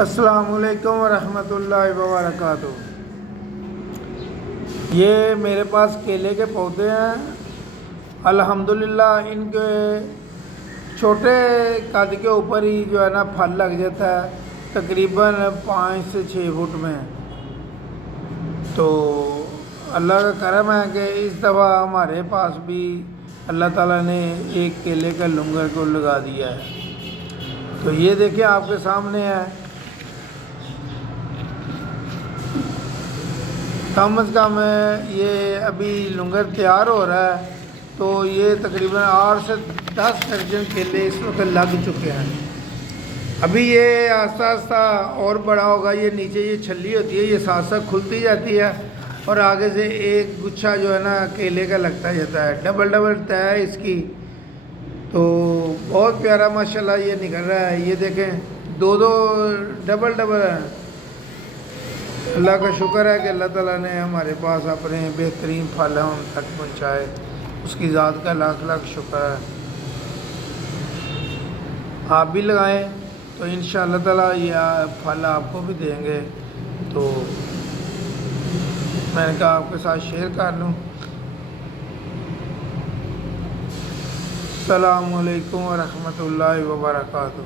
السلام علیکم ورحمۃ اللہ وبرکاتہ۔ یہ میرے پاس کیلے کے پودے ہیں، الحمدللہ ان کے چھوٹے قد کے اوپر ہی جو ہے نا پھل لگ جاتا ہے، تقریباً 5 سے 6 فٹ میں۔ تو اللہ کا کرم ہے کہ اس دفعہ ہمارے پاس بھی اللہ تعالیٰ نے ایک کیلے کا لنگر کو لگا دیا ہے۔ تو یہ دیکھیں آپ کے سامنے ہے، کم از کم یہ ابھی لنگر تیار ہو رہا ہے، تو یہ تقریباً 8 سے 10 درجن کیلے اس وقت لگ چکے ہیں۔ ابھی یہ آہستہ آہستہ اور بڑا ہوگا، یہ نیچے یہ چھلی ہوتی ہے، یہ ساتھ ساتھ کھلتی جاتی ہے اور آگے سے ایک گچھا جو ہے نا کیلے کا لگتا جاتا ہے، ڈبل ڈبل تہ ہے اس کی۔ تو بہت پیارا ماشاءاللہ یہ نکل رہا ہے، یہ دیکھیں 2 ڈبل ڈبل ہیں۔ اللہ کا شکر ہے کہ اللہ تعالیٰ نے ہمارے پاس اپنے بہترین پھل ہم تک پہنچائے، اس کی ذات کا لاکھ لاکھ شکر ہے۔ آپ بھی لگائیں تو انشاءاللہ تعالیٰ یہ پھل آپ کو بھی دیں گے۔ تو میں نے کہا آپ کے ساتھ شیئر کر لوں۔ السلام علیکم ورحمۃ اللہ وبرکاتہ۔